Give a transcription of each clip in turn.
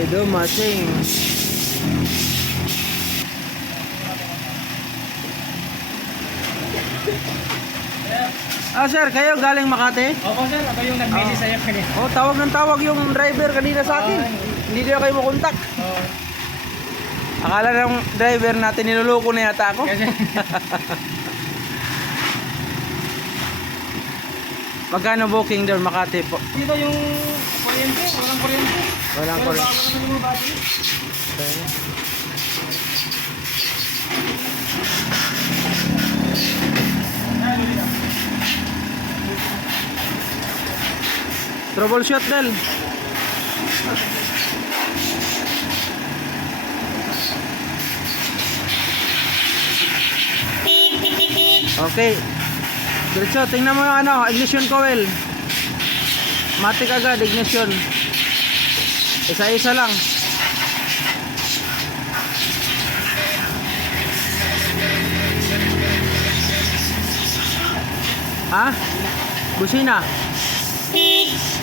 May dumating. Ah sir, kayo galing Makati? Opo sir, ako yung nag-message sa'yo kanina. Oh, tawag ng tawag yung driver kanina sa akin. Hindi na kayo makontak. Oo. Akala ng driver natin niloloko na yata ako. Kasi, Magkano booking doon Makati po? dito yung kuryente, walang kuryente. Walang Pero kuryente. bago naman yung battery. Troubleshoot Del. Okay. Diretso, tingnan mo yung ano, ignition coil. Matik agad, ignition. Isa-isa lang. Ha? Busina.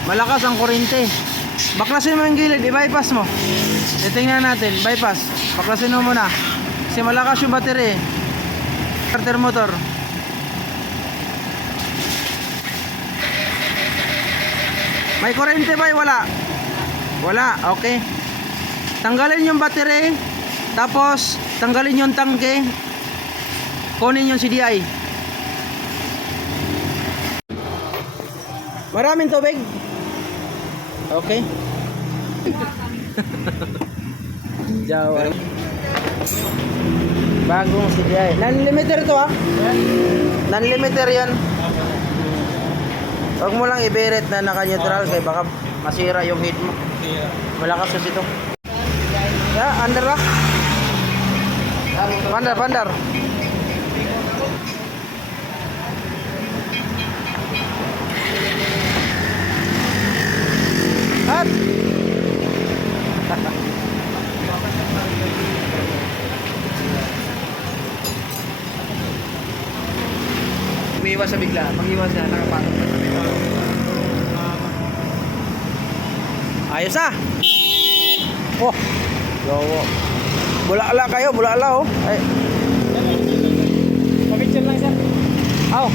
Malakas ang kuryente. Baklasin mo yung gilid, i-bypass mo. Titingnan natin, bypass. Baklasin mo muna. Kasi malakas yung battery. Starter motor. May kuryente ba? Wala. Wala, okay. Tanggalin yung battery. Tapos, tanggalin yung tangke. Kunin yung CDI. Maraming tubig. Okay. Jawa. Bagong CDI. Non-limiter to ha. Non-limiter yan. Huwag mo lang i-beret na naka-neutral kaya baka masira yung heat mo. Malakas kasi ito. Yeah, under rock. Pandar. At Umiiwas sa bigla, mag-iwas na, nakapasok na sa bigla. ayos ah. Oh. Yo. Bulala kayo, bulala oh. Ay. Pamicture lang sir. Aw.